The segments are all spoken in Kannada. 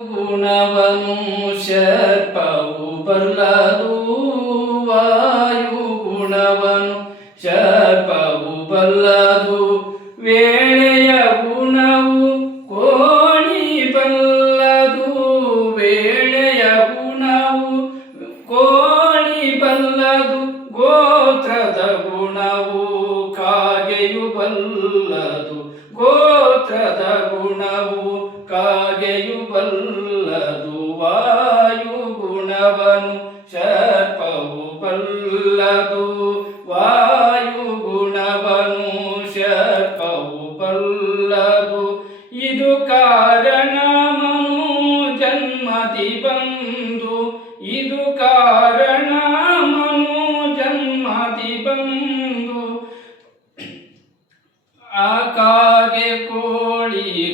ಗುಣವನು ಶರ್ಪವು ಬಲ್ಲದು ವಾಯು ಗುಣವನು ಶರ್ಪವು ಬಲ್ಲದು ವೇಳೆಯ ಗುಣವು ಕೋಣಿ ಬಲ್ಲದು ವೇಳೆಯ ಗುಣವು ಕೋಣಿ ಬಲ್ಲದು ಗೋತ್ರದ ಗುಣವು ಕಾಗೆಯು ಬಲ್ಲದು ಕಾಗೆಯು ಬಲ್ಲದು ವಾಯು ಗುಣವನು, ಶರ್ಪವು ಬಲ್ಲದು ವಾಯು ಗುಣವನು, ಶರ್ಪವು ಬಲ್ಲದು. ಇದು ಕಾರಣ ಮನು ಜನ್ಮದಿ ಬಂದು, ಇದು ಕಾರಣ ಮನು ಜನ್ಮದಿ ಬಂದು. ಆ ಕಾಗೆ ಕೋಳಿ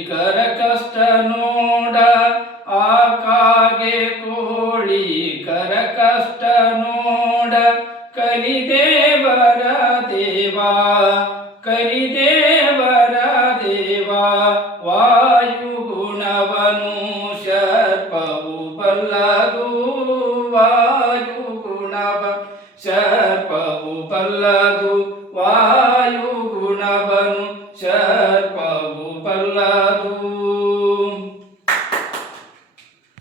ಕರ ಕಷ್ಟ ನೋಡ ಆ ಕಾಗೆ ಕೋಳಿ ಕರ ಕಷ್ಟ ನೋಡ. ಕಲಿದೇವರ ದೇವಾ ಕರಿದೇವರ ದೇವಾ ವಾಯು ಗುಣವನು ಶರ್ಪವು ಬಲ್ಲದು. ವಾಯು ಗುಣವ ಶರ್ಪವು ಬಲ್ಲದು ವಾಯು